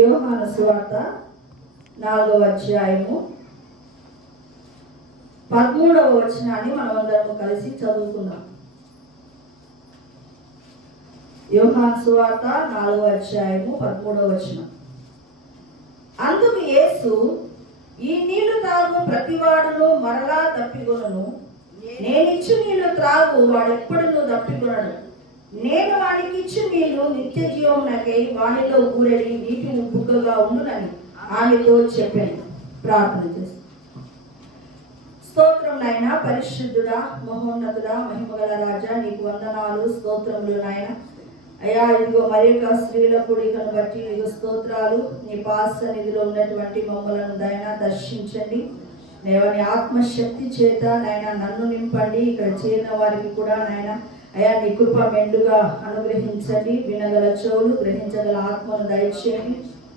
యోహాను సువార్త 4వ అధ్యాయము 13వ వచనాన్ని మనం అందరం కలిసి చదువుకుందాం. యోహాను సువార్త 4వ అధ్యాయము 13వ వచనం. అందుకు యేసు, ఈ నీళ్లు తాగు ప్రతివాడును మరలా దప్పికొనును, నేనిచ్చు నీళ్లు త్రాగు వాడెప్పుడును దప్పికొనడు. నేను వాడికి ఇచ్చు నీళ్లు నిత్య జీవమునకై వానిలో ఊరడి నీటి ఉబ్బుగా ఉండునని ఆమెతో చెప్పాను. ప్రార్థన చేస్తాను. స్తోత్రం నాయన, పరిశుద్ధుడా, మహోన్నతుడా, మహిమగల రాజా, నీకు వందనాలు, స్తోత్రములు నాయన. అయ్యా, ఇదిగో మరి యొక్క స్త్రీల కూడికను బట్టి నీకు స్తోత్రాలు. నీ పాస నిధిలో ఉన్నటువంటి మమ్మలను నాయన దర్శించండి. దేవని ఆత్మశక్తి చేత నాయన నన్ను నింపండి. ఇక్కడ చేరిన వారికి కూడా నాయన అయ్యా నీ కృప మెండుగా అనుగ్రహించండి. వినగల చెవులు, గ్రహించగల ఆత్మను దయచేయండి.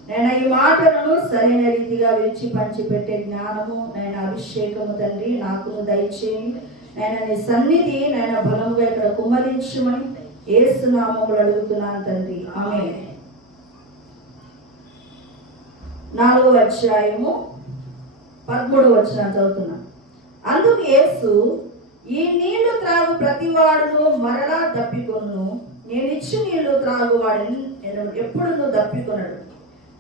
నేను ఈ మాటలను సరైన రీతిగా విడిచి పంచిపెట్టే జ్ఞానము, నేను అభిషేకము తండ్రి నాకును దయచేయండి. నేను నీ సన్నిధి నేను బలముగా ఇక్కడ కుమ్మరించమని యేసు నామములో అడుగుతున్నాను తండ్రి, ఆమేన్. 4వ అధ్యాయము 13వ వచనం చదువుతున్నాను. అందుకు యేసు, ఈ నీళ్లు త్రాగు ప్రతివాడును మరలా దప్పికొను, నేనిచ్చు నీళ్లు త్రాగు వాడిని ఎప్పుడును దప్పికొనడు.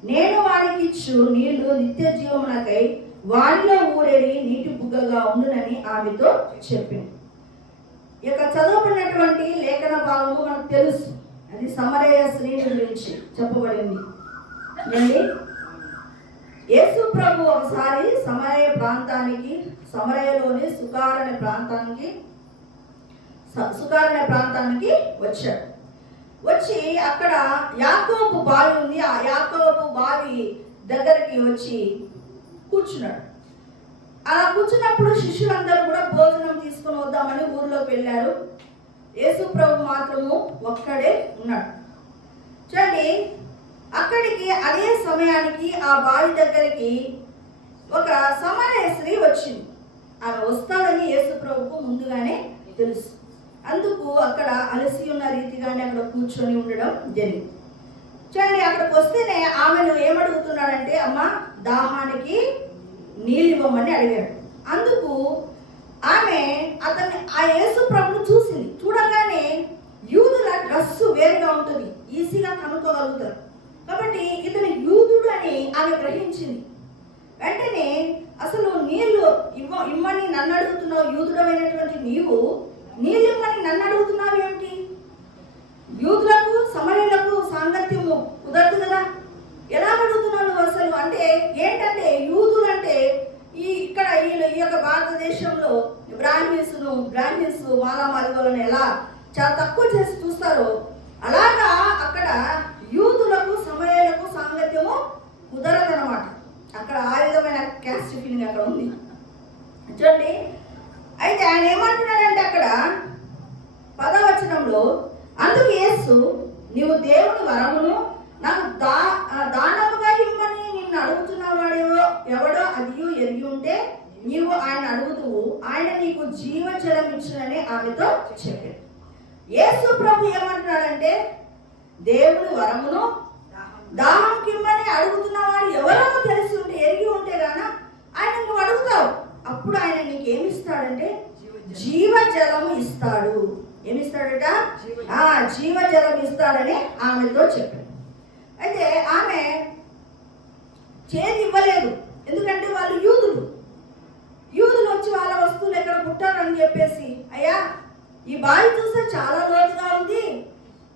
నేను వాడికి ఇచ్చు నీళ్లు నిత్య జీవమునకై వాడిలో ఊరేడి నీటి బుగ్గగా ఉండునని ఆమెతో చెప్పింది. ఇక చదవబడినటువంటి లేఖన భాగము మనకు తెలుసు. అది సమరయ స్త్రీల గురించి చెప్పబడింది. యేసు ప్రభు ఒకసారి సమరయలోని సుకార్ అనే ప్రాంతానికి వచ్చాడు. వచ్చి అక్కడ యాకోబు బావి ఉంది. ఆ యాకోబు బావి దగ్గరికి వచ్చి కూర్చున్నాడు. అలా కూర్చున్నప్పుడు శిష్యులందరూ కూడా భోజనం తీసుకుని వద్దామని ఊర్లోకి వెళ్ళారు. యేసు ప్రభు మాత్రము ఒక్కడే ఉన్నాడు. చూడండి, అక్కడికి అదే సమయానికి ఆ బావి దగ్గరికి ఒక సమరయ స్త్రీ వచ్చింది. ఆమె వస్తాడని యేసు ప్రభుకు ముందుగానే తెలుసు. అందుకు అక్కడ అలసి ఉన్న రీతిగానే అక్కడ కూర్చొని ఉండడం జరిగింది. చూడండి, అక్కడికి వస్తేనే ఆమెను ఏమడుగుతున్నాడంటే, అమ్మ దాహానికి నీళ్ళు ఇవ్వమని అడిగాడు. అందుకు ఆమె ఆ యేసు ప్రభును చూసింది. చూడగానే యూదుల డ్రెస్సు వేరుగా ఉంటుంది, ఈజీగా కనుక్కోగలుగుతారు. కాబట్టి ఇతను యూదుడు అని ఆమె గ్రహించింది. వెంటనే అసలు నీళ్లు ఇమ్మని నన్ను అడుగుతున్నావు, యూదుడమైనటువంటి నీవు నీళ్ళు ఇమ్మని నన్ను అడుగుతున్నావు ఏమిటి? యూదులకు సమరయులకు సాంగత్యము కుదరదు కదా, ఎలా అడుగుతున్నావు నువ్వు అసలు? అంటే ఏంటంటే యూదులు అంటే ఇక్కడ ఈ యొక్క భారతదేశంలో బ్రాహ్మిన్స్ మాలామాదిగోలను ఎలా చాలా తక్కువ చేసి చూస్తారో అలాగా అక్కడ యూదులకు సమరయులకు సాంగత్యము కుదరదనమాట. అక్కడ ఆ విధమైన క్యాస్ట్ ఫీలింగ్ అక్కడ ఉంది. చూడండి, అయితే ఆయన ఏమంటున్నాడంటే అక్కడ 10వ వచనంలో, అందుకు యేసు, నీవు దేవుని వరమును నాకు దానముగా ఇమ్మని నిన్ను అడుగుతున్నవాడేవో ఎవడో అదియు ఎరిగి ఉంటే నీవు ఆయన అడుగుతువు, ఆయన నీకు జీవజలం ఇచ్చునని ఆమెతో చెప్పాడు. యేసు ప్రభు ఏమంటున్నాడంటే, దేవుని వరమును దాహం కిమ్మని అడుగుతున్నవాడు ఎవరో తెలిసి ఉంటే ఎరిగి ఉంటే గాన ఆయన నువ్వు అడుగుతావు. అప్పుడు ఆయన నీకు ఏమిస్తాడంటే జీవజలము ఇస్తాడు. ఏమిస్తాడట? జీవజలం ఇస్తాడని ఆమెతో చెప్పాడు. అయితే ఆమె చేతి ఇవ్వలేదు. ఎందుకంటే వాళ్ళు యూదులు వచ్చి వాళ్ళ వస్తువులు ఎక్కడ పుట్టారని చెప్పేసి, అయ్యా ఈ బావి చూస్తే చాలా లోతుగా ఉంది,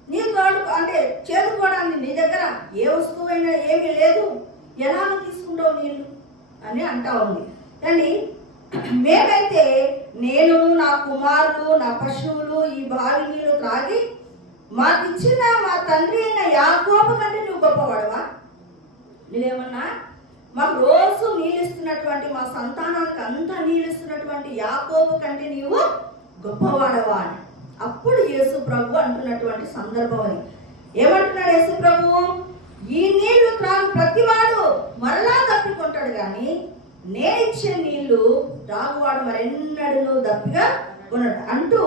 నీ తోడు అంటే చేరుకోవడానికి నీ దగ్గర ఏ వస్తువైనా ఏమీ లేదు, ఎలా తీసుకుంటావు నీళ్ళు అని అంటా ఉంది. కానీ మేమైతే నేను, నా కుమారులు, నా పశువులు ఈ బావి నీళ్ళు త్రాగి మాకిచ్చిన మా తండ్రి అయిన యాకోబు కంటే నువ్వు గొప్పవాడవా? నేనేమన్నా మాకు రోజు నీళ్ళు ఇస్తున్నటువంటి మా సంతానానికి అంతా నీళ్ళు ఇస్తున్నటువంటి యాకోబు కంటే నీవు గొప్పవాడవా అని. అప్పుడు యేసు ప్రభు అంటున్నటువంటి సందర్భం అని. ఏమంటున్నాడు యేసు ప్రభు? ఈ నీళ్లు త్రాగు ప్రతివాడు మరలా దప్పికొంటాడు, కానీ నేనిచ్చే నీళ్లు త్రాగువాడు మరెన్నడూ దప్పిగా కొనడు అంటూ,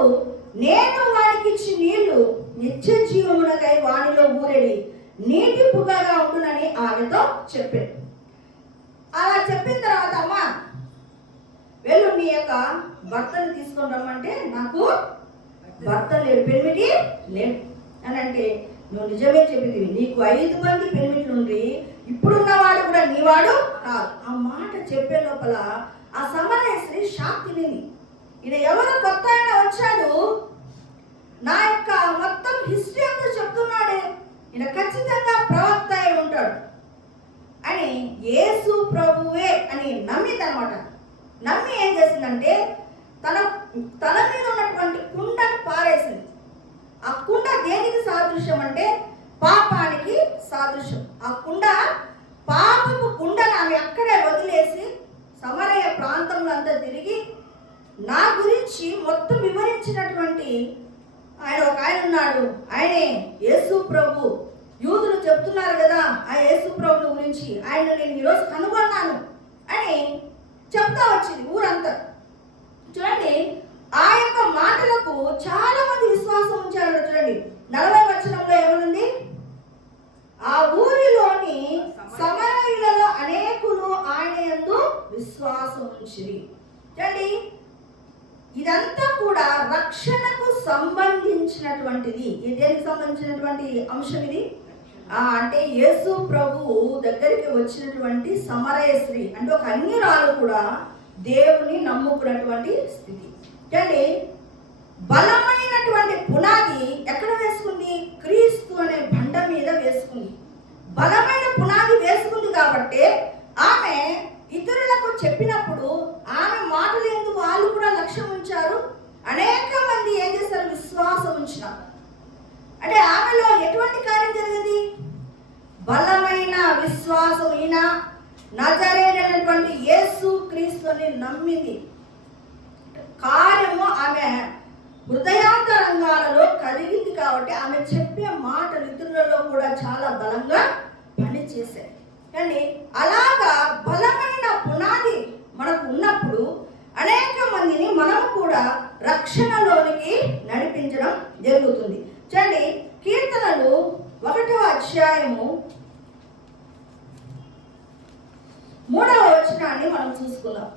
నేను వాడికి ఇచ్చి నీళ్లు నిత్య జీవమునకై వానిలో ఊరేడి నీటి పుగగా ఉండునని ఆమెతో చెప్పాడు. అలా చెప్పిన తర్వాత అమ్మ వెళ్ళు నీ యొక్క భర్తను తీసుకొని రమ్మంటే నాకు భర్త లేడు, పెనిమిటి లేడు అని అంటే, నువ్వు నిజమే చెప్పింది, నీకు 5 మంది పెనిమిట్లు ఉండి ఇప్పుడున్నవాడు కూడా నీవాడు కాదు. ఆ మాట చెప్పే లోపల ఆ సమరయ స్త్రీ షాక్ తినింది. ఈయన ఎవరో కొత్త ఆయన వచ్చాడు, నా యొక్క మొత్తం హిస్టరీ అంతా చెప్తున్నాడే, ఈయన ఖచ్చితంగా ప్రవక్త అయి ఉంటాడు అని యేసు ప్రభువే అని నమ్మిందనమాట. నమ్మి ఏం చేసిందంటే తన తల మీద ఉన్నటువంటి కుండను పారేసింది. ఆ కుండ దేనికి సాదృశ్యం అంటే పాపానికి సాదృశ్యం. ఆ కుండ పాపపు కుండను ఆమె అక్కడే వదిలేసి సమరయ ప్రాంతంలో అంతా తిరిగి నా గురించి మొత్తం వివరించినటువంటి ఒక ఆయన ఉన్నాడు, ఆయనే యేసు ప్రభు. యూదులు చెప్తున్నారు కదా ఆ యేసు ప్రభు గురించి, ఆయన నేను ఈరోజు కనుగొన్నాను అని చెప్తా వచ్చింది ఊరంతా. చూడండి, ఆ యొక్క మాటలకు చాలా మంది విశ్వాసం ఉంచారు. చూడండి 40వ వచనంలో ఏమనుంది, ఆ ఊరిలోని సమరయులలో అనేకులు ఆయన యందు విశ్వాసం ఉంచిరి. చూడండి, ఇదంతా కూడా రక్షణకు సంబంధించినటువంటిది. దేనికి సంబంధించినటువంటి అంశం ఇది అంటే యేసు ప్రభు దగ్గరికి వచ్చినటువంటి సమరయ స్త్రీ అంటే ఒక అన్యురాలు కూడా దేవుని నమ్ముకున్నటువంటి స్థితి. అంటే బలమైనటువంటి పునాది ఎక్కడ వేసుకుంది? క్రీస్తు అనే బండ మీద వేసుకుంది. బలమైన పునాది వేసుకుంది కాబట్టి ఆమె ఇతరులకు చెప్పినప్పుడు ఆమె మాటలు ఎందుకు వాళ్ళు కూడా లక్ష్యం ఉంచారు. అనేక మంది ఏం చేస్తారు? విశ్వాసం ఉంచినారు. అంటే ఆమెలో ఎటువంటి కార్యం జరిగింది? బలమైన విశ్వాసం. ఈయన నజరేయుడైనటువంటి యేసు క్రీస్తుని నమ్మింది. కార్యము ఆమె హృదయాంతరంగాలలో కలిగింది కాబట్టి ఆమె చెప్పే మాటలు ఇతరులలో కూడా చాలా బలంగా పనిచేశాయి. కానీ అలాగా బలమైన పునాది మనకు ఉన్నప్పుడు అనేక మందిని మనం కూడా రక్షణలోనికి నడిపించడం జరుగుతుంది. చూడండి, కీర్తనలు 1వ అధ్యాయము 3వ వచనాన్ని మనం చూసుకుందాం.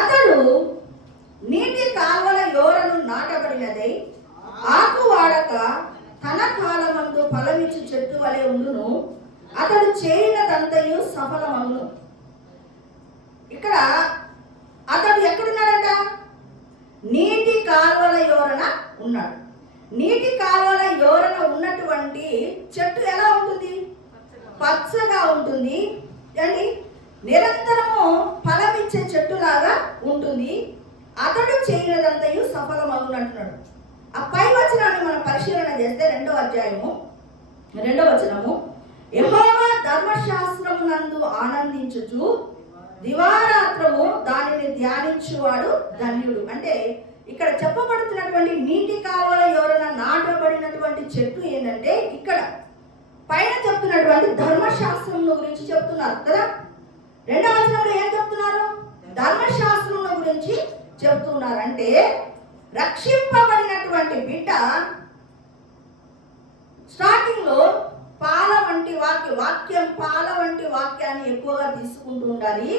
అతడు నీటి కాల్వల యోరను నాటబడినదై ఆకు వాడక తన కాలమందు ఫలమిచ్చు చెట్టు వలె ఉండును, అతడు చేయినదంతయు సఫలమగును. ఇక్కడ అతడు ఎక్కడున్నాడట? నీటి కాల్వల యోరన ఉన్నాడు. నీటి కాల్వల యోరన ఉన్నటువంటి చెట్టు ఎలా ఉంటుంది? పచ్చగా ఉంటుంది. అండి, నిరంతరము ఫలమిచ్చే చెట్టులాగా ఉంటుంది. అతడు చేయనదంతయు సఫలమగును అంటున్నాడు. ఆ పై వచనాన్ని మనం పరిశీలన చేస్తే 2వ అధ్యాయము 2వ వచనము, యెహోవా ధర్మశాస్త్రమునందు ఆనందించుచు దివారాత్రము దానిని ధ్యానించువాడు ధన్యుడు. అంటే ఇక్కడ చెప్పబడుతున్నటువంటి నీటి కాలువల యోరన నాటబడినటువంటి చెట్టు ఏంటంటే ఇక్కడ పైన చెప్తున్నటువంటి ధర్మశాస్త్రం గురించి చెప్తున్నారు కదా. 2వ వచనంలో ఏం చెప్తున్నారు? ధర్మశాస్త్రం గురించి చెప్తున్నారు. అంటే రక్షింపబడినటువంటి బిడ్డ స్టార్టింగ్ లో పాల వంటి వాక్యం పాల వంటి వాక్యాన్ని ఎక్కువగా తీసుకుంటూ ఉండాలి.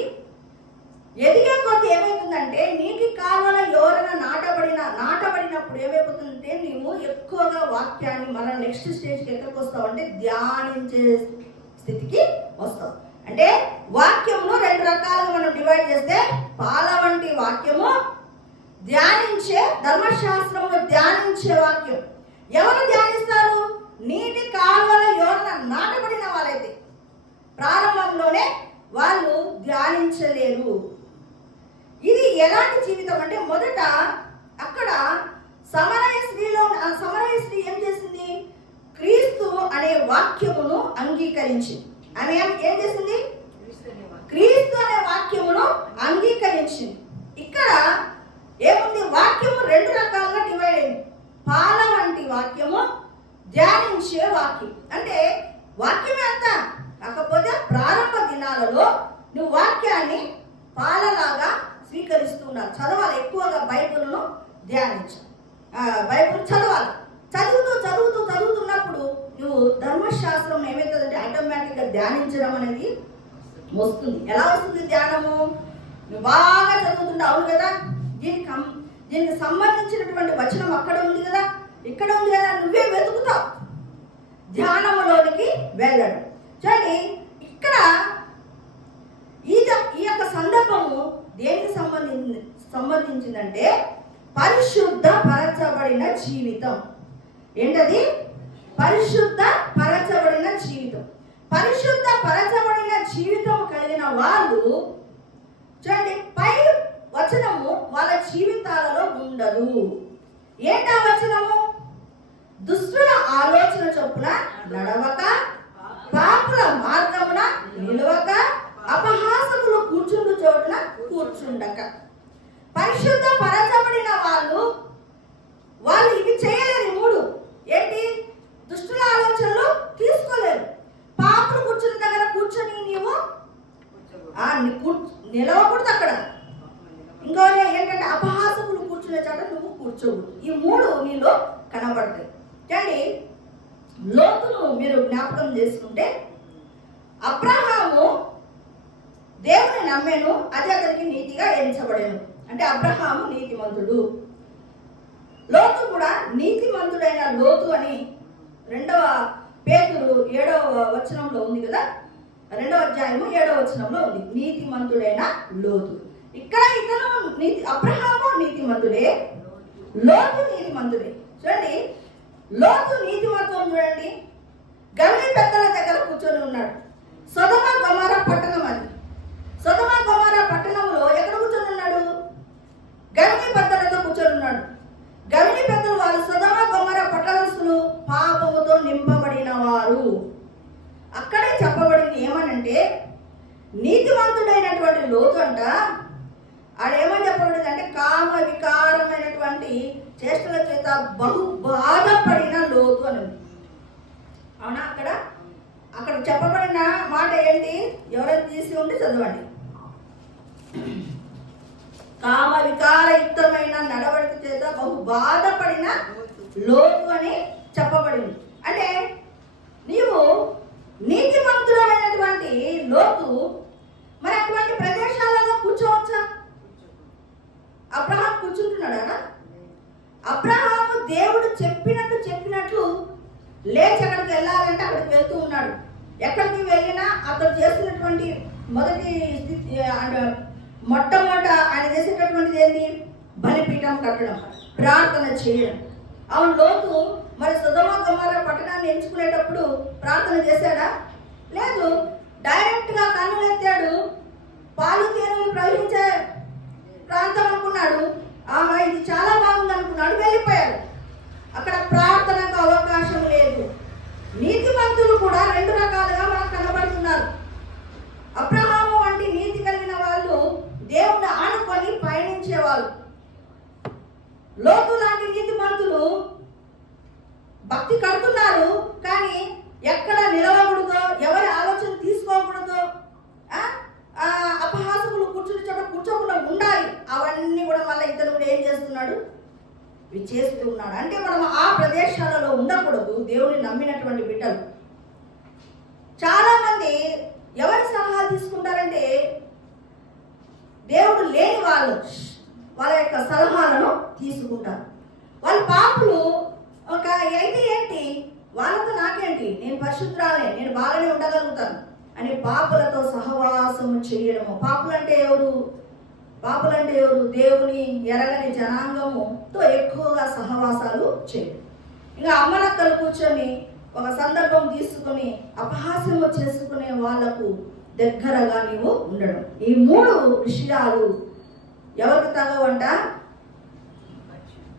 ఎదిగే కొద్ది ఏమవుతుందంటే నీటి కాలువల యోరన నాటబడినప్పుడు ఏమైపోతుందంటే నీవు ఎక్కువగా వాక్యాన్ని మన నెక్స్ట్ స్టేజ్కి ఎక్కడికి వస్తావు అంటే ధ్యానించే స్థితికి వస్తావు. అంటే వాక్యమును 2 రకాలుగా మనం డివైడ్ చేస్తే పాల వంటి వాక్యము, ధ్యానించే ధర్మశాస్త్రమును ధ్యానించే వాక్యం. ఎవరు ధ్యానిస్తారు? నీటి కాలువల యోరన నాటబడిన వాళ్ళైతే ప్రారంభంలోనే వాళ్ళు ధ్యానించలేరు. ఇది ఎలాంటి జీవితం అంటే మొదట అక్కడ సమరయ స్త్రీ ఏం చేసింది? క్రీస్తు అనే వాక్యమును అంగీకరించింది. ఆమె ఏం చేసింది? క్రీస్తు అనే వాక్యమును అంగీకరించింది. ఇక్కడ ఏముంది? వాక్యము 2 రకాలుగా డివైడ్ అయింది. పాల వంటి వాక్యము, ధ్యానించే వాక్యం. అంటే వాక్యమే అంతా కాకపోతే ప్రారంభ దినాలలో నువ్వు వాక్యాన్ని పాలలాగా స్వీకరిస్తున్నారు. చదవాలి, ఎక్కువగా బైబిల్ను ధ్యానించాలి, బైబిల్ చదవాలి. చదువుతున్నప్పుడు నువ్వు ధర్మశాస్త్రం ఏమవుతుందంటే ఆటోమేటిక్గా ధ్యానించడం అనేది వస్తుంది. ఎలా వస్తుంది ధ్యానము? నువ్వు బాగా చదువుతుంటే అవును కదా, దీనికి సంబంధించినటువంటి వచనం అక్కడ ఉంది కదా, ఇక్కడ ఉంది కదా, నువ్వే వెతుకుతావు ధ్యానములోనికి వెళ్ళడం. చూడండి ఇక్కడ ఈ యొక్క సందర్భము దేనికి సంబంధించిందంటే పరిశుద్ధ పరచబడిన జీవితం. ఏంటది? పరిశుద్ధ పరచబడిన జీవితం. పరిశుద్ధ పరచబడిన జీవితం కలిగిన వాళ్ళు చూడండి, పై వచనము వాళ్ళ జీవితాలలో ఉండదు. ఏంటా వచనము? దుష్టుల ఆలోచన చొప్పున నడవక, పాపుల మార్గమున నిలవక, అపహాసములు కూర్చుండు చోటున కూర్చుండక. పరిశుద్ధ పరచబడిన వాళ్ళు ఇవి చేయలేరు. మూడు ఏంటి? దుష్టుల ఆలోచనలు తీసుకోలేరు. పాపులు కూర్చున్న దగ్గర కూర్చొని నీవు నిలవకూడదు అక్కడ. ఇంకో ఏంటంటే అపహాసములు కూర్చునే చోట నువ్వు కూర్చోకూడదు. ఈ మూడు నీలో కనబడతాయి. కానీ లోతును మీరు జ్ఞాపకం చేసుకుంటే, అబ్రహాము దేవుని నమ్మాను, అది అతనికి నీతిగా ఎంచబడేను. అంటే అబ్రహాము నీతిమంతుడు. లోతు కూడా నీతిమంతుడైన లోతు అని 2వ పేతురు 7వ వచనంలో ఉంది కదా, 2వ అధ్యాయము 7వ వచనంలో ఉంది నీతిమంతుడైన లోతు. ఇక్కడ ఇతను అబ్రహాము నీతిమంతుడే, లోతు నీతిమంతుడే. చూడండి, లోతు నీతిమంతుడు. చూడండి, గలిలీ పెద్దల దగ్గర కూర్చొని ఉన్నాడు. సొదొమ గొమొర్రా పట్టణం అది. సొదొమ గొమొర్రా పట్టణంలో ఎక్కడ కూర్చొని ఉన్నాడు? గలిలీ పెద్దలతో కూర్చొని ఉన్నాడు. గలిలీ పెద్దలు వారు సొదొమ గొమొర్రా పట్టణస్తులు పాపముతో నింపబడిన వారు. అక్కడే చెప్పబడింది ఏమనంటే, నీతిమంతుడైనటువంటి లోతు అంట ఆడేమని చెప్పబడింది అంటే, కామ వికారమైనటువంటి చేష్టల చేత బహు బాధపడిన లోతు అని. అవునా? అక్కడ చెప్పబడిన మాట ఏంటి? ఎవరైనా తీసి ఉండి చదవండి. కామ వికారయుక్తమైన నడవడిక చేత బహు బాధపడిన లోతు అని చెప్పబడింది. అంటే నీవు నీతిమంతుడైనటువంటి లోతు మరి అటువంటి ప్రదేశాలలో కూర్చోవచ్చా? అబ్రహాం కూర్చుంటున్నాడా? అబ్రహాము దేవుడు చెప్పినట్లు లేచి అక్కడికి వెళ్ళాలంటే అక్కడికి వెళ్తూ ఉన్నాడు. ఎక్కడికి వెళ్ళినా అతడు చేసినటువంటి మొట్టమొదట ఆయన చేసేటటువంటిది ఏంటి? బలిపీఠం కట్టడం, ప్రార్థన చేయడం. అవును, లోతు మరి సొదొమ గొమొర్రా పట్టణాన్ని ఎంచుకునేటప్పుడు ప్రార్థన చేశాడా? లేదు. డైరెక్ట్గా కన్నులెత్తాడు, పాలు తేనెలు ప్రవహించే ప్రాంతం అనుకున్నాడు. ఆహా, ఇది చాలా బాగుంది అనుకున్నాడు, వెళ్ళిపోయాడు. అక్కడ ప్రార్థనకు అవకాశం లేదు. నీతిమంతులు కూడా 2 రకాలుగా మనకు కనబడుతున్నారు. అబ్రహాము వంటి నీతి కలిగిన వాళ్ళు దేవుని ఆనుకొని పయనించేవాళ్ళు. లోతు లాంటి నీతిమంతులు భక్తి కడుతున్నారు, కానీ ఎక్కడ నిలవకూడదో, ఎవరి ఆలోచన తీసుకోకూడదో, అపహాసములు కూర్చుని చోట కూర్చోకుండా ఉండాలి. అవన్నీ కూడా మళ్ళీ ఇతను కూడా ఏం చేస్తున్నాడు? చేస్తూ ఉన్నాడు. అంటే మనం ఆ ప్రదేశాలలో ఉండకూడదు. దేవుని నమ్మినటువంటి బిడ్డలు చాలా మంది ఎవరి సలహా తీసుకుంటారంటే, దేవుడు లేని వాళ్ళ యొక్క సలహాలను తీసుకుంటారు. వాళ్ళ పాపులు అయితే ఏంటి, వాళ్ళతో నాకేంటి, నేను పరిశుద్ధురాలే, నేను బాగానే ఉండగలుగుతాను అని పాపులతో సహవాసము చేయడము. పాపులంటే ఎవరు? దేవుని ఎరగని జనాంగముతో ఎక్కువగా సహవాసాలు చేయడం. ఇంకా అమ్మలక్కలు కూర్చొని ఒక సందర్భం తీసుకుని అపహాస్యము చేసుకునే వాళ్లకు దగ్గరగా నీవు ఉండడం. ఈ 3 విషయాలు ఎవరికి తగవంట?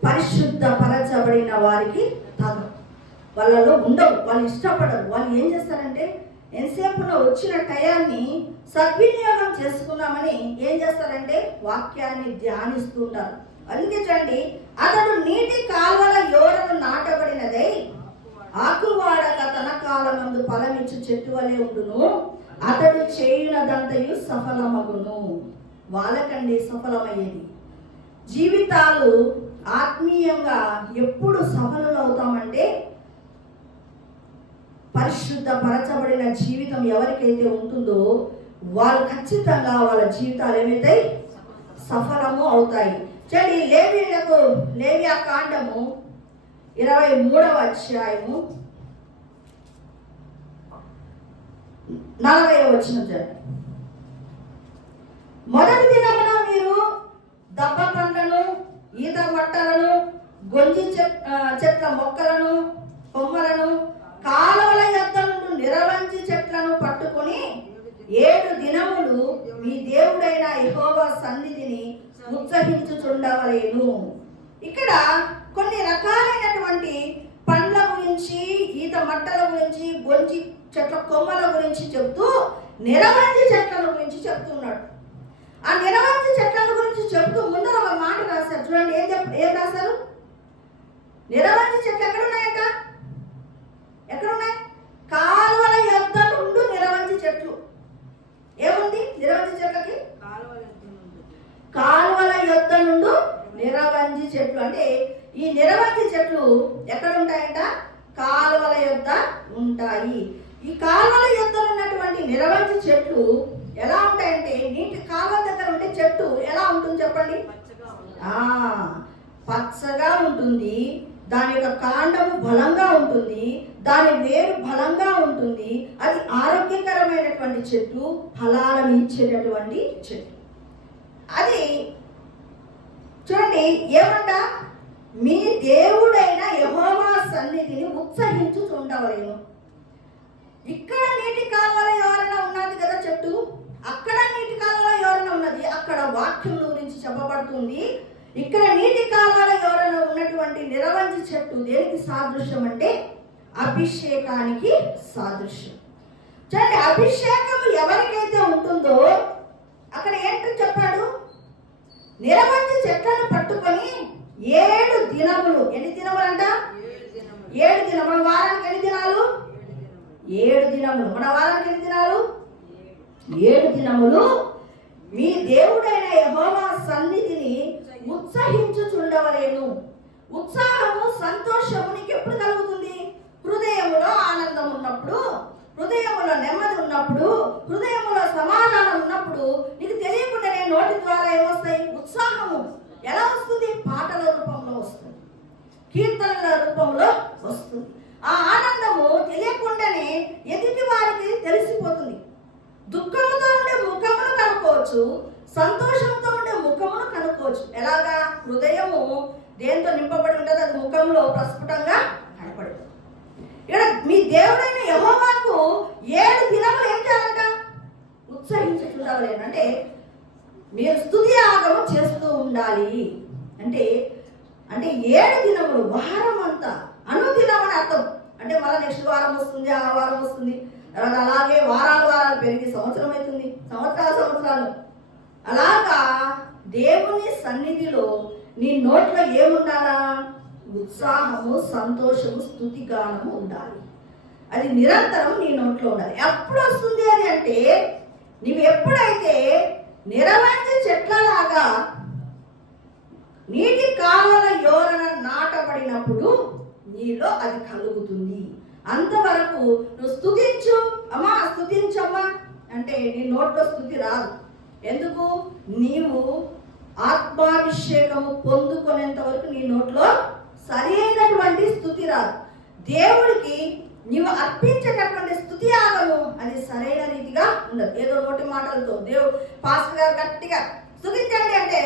పరిశుద్ధ పరచబడిన వారికి తగవు. వాళ్ళలో ఉండవు, వాళ్ళు ఇష్టపడరు. వాళ్ళు ఏం చేస్తారంటే, ఎంతసేపున వచ్చిన టయాన్ని సద్వినియోగం చేసుకున్నామని ఏం చేస్తారంటే వాక్యాన్ని ధ్యానిస్తుంటారు. అందుకే చూడండి, అతడు నీటి కాలువల యోరను నాటబడినదై ఆకువాడక తన కాలమందు ఫలమిచ్చు చెట్టు వలె ఉండును, అతడు చేయునదంతయు సఫలమగును. వాళ్ళకండి సఫలమయ్యేది. జీవితాలు ఆత్మీయంగా ఎప్పుడు సఫలం అవుతామంటే పరిశుద్ధ పరచబడిన జీవితం ఎవరికైతే ఉంటుందో వాళ్ళు ఖచ్చితంగా వాళ్ళ జీవితాలు ఏమైతాయి? సఫలము అవుతాయి. చూడండి, లేవియా కాండము 23వ అధ్యాయము 40వ వచనం చూడండి. మొదటి దినమున మీరు దబ్బ పండ్లను, ఈత మట్టలను, గొంజి చెట్ల మొక్కలను, కొమ్మలను, కాలువల యొద్ద నుండి నిరవంచి చెట్లను పట్టుకొని 7 దినములు మీ దేవుడైన యెహోవా సన్నిధిని ఉత్సహించుచుండవలేను. ఇక్కడ కొన్ని రకాలైనటువంటి పండ్ల గురించి, ఈత మట్టల గురించి, గొంజి చెట్ల కొమ్మల గురించి చెప్తూ నిరవంచి చెట్ల గురించి చెప్తున్నాడు. ఆ నిరవంచి చెట్ల గురించి చెప్తూ ముందర ఒక మాట రాశారు. చూడండి, ఏం రాశారు? నిరవంచి చెట్లు ఎక్కడున్నాయట? ఎక్కడున్నాయి? కాలువల యొద్ద నుండి నిరవంచి చెట్లు. ఏముంది నిరవంచి చెట్లకి? కాలువల యొద్ద నుండి నిరవంచి చెట్లు. అంటే ఈ నిరవంచి చెట్లు ఎక్కడ ఉంటాయంట? కాలువల యొద్ద ఉంటాయి. ఈ కాలువల యొద్ద ఉన్నటువంటి నిరవంచి చెట్లు ఎలా ఉంటాయంటే, నీటి కాలువ దగ్గర ఉంటే చెట్టు ఎలా ఉంటుంది చెప్పండి? పచ్చగా ఉంటుంది. దాని యొక్క కాండము బలంగా ఉంటుంది, దాని వేరు బలంగా ఉంటుంది. అది ఆరోగ్యకరమైనటువంటి చెట్టు, ఫలాలను ఇచ్చేటటువంటి చెట్టు. అది చూడండి, ఏమంట? మీ దేవుడైన యెహోవా సన్నిధిని ఉత్సహించుచుండవలేను. ఇక్కడ నీటి కాలువల ఎవరైనా ఉన్నది కదా చెట్టు, అక్కడ నీటి కాలువల ఎవరైనా ఉన్నది, అక్కడ వాక్యం గురించి చెప్పబడుతుంది. ఇక్కడ నీటి కాలువల ఎవరైనా ఉన్నటువంటి నిరవంచి చెట్టు దేనికి సాదృశ్యం అంటే అభిషేకానికి సాదృశ్యం. చూడండి, అభిషేకం ఎవరికైతే ఉంటుందో అక్కడ ఏంటో చెప్పాడు? నిరవంచి చెట్లను పట్టుకొని 7 దినములు. ఎన్ని దినములు అంట? 7 దినములు. మన వారానికి ఎన్ని దినాలు? 7 దినములు. మన వారానికి ఎన్ని దినాలు? 7 దినములు మీ దేవుడైన యెహోవా సన్నిధిని ఉత్సహించుచుండవలేను. ఉత్సాహము, సంతోషము నీకు ఎప్పుడు కలుగుతుంది? హృదయములో ఆనందం ఉన్నప్పుడు, హృదయములో నెమ్మది ఉన్నప్పుడు, హృదయములో సమాధానం ఉన్నప్పుడు నీకు తెలియకుండానే నోటి ద్వారా ఏమొస్తాయి? ఉత్సాహము. ఎలా వస్తుంది? పాటల రూపంలో వస్తుంది, కీర్తనల రూపంలో వస్తుంది. ఆ ఆనందము తెలియకుండానే ఎదుటి వారికి తెలిసిపోతుంది. దుఃఖముతో ఉండే ముఖమును కనుక్కోవచ్చు, సంతోషంతో ఉండే ముఖమును కనుక్కోవచ్చు. ఎలాగా? హృదయము దేంతో నింపబడి ఉంటుంది, అది ముఖంలో ప్రస్ఫుటంగా కనపడుతుంది. ఇక్కడ మీ దేవుడైన యెహోవాకు 7 దినములు ఏం చేయాలంట? ఉత్సహించుచుండవలేను. అంటే మీరు స్తుతి ఆగము చేస్తూ ఉండాలి. అంటే 7 దినములు, వారం అంతా. అనుదినం అని అర్థం. అంటే మళ్ళీ నెక్స్ట్ వారం వస్తుంది, ఆ వారం వస్తుంది, తర్వాత అలాగే వారాలు పెరిగి సంవత్సరం అవుతుంది, సంవత్సరాలు. అలాగా దేవుని సన్నిధిలో నీ నోట్లో ఏముండాలా? ఉత్సాహము, సంతోషము, స్తుతి గానము ఉండాలి. అది నిరంతరం నీ నోట్లో ఉండాలి. ఎప్పుడు వస్తుంది అని అంటే, నీవు ఎప్పుడైతే నిరవంచి చెట్లలాగా నీటి కాలువల యోరన నాటబడినప్పుడు నీలో అది కలుగుతుంది. అంతవరకు నువ్వు స్తుతించు అమ్మా, స్తుతించమ్మా అంటే నీ నోట్లో స్తుతి రాదు. ఎందుకు? నీవు ఆత్మాభిషేకము పొందుకునేంత వరకు నీ నోట్లో సరైనటువంటి స్తుతి రాదు. దేవుడికి నీవు అర్పించేటటువంటి స్తుతి ఆగము అది సరైన రీతిగా ఉండదు. ఏదో నోటి మాటలతో దేవుడు పాస్టర్ గారు గట్టిగా స్తుతించండి అంటే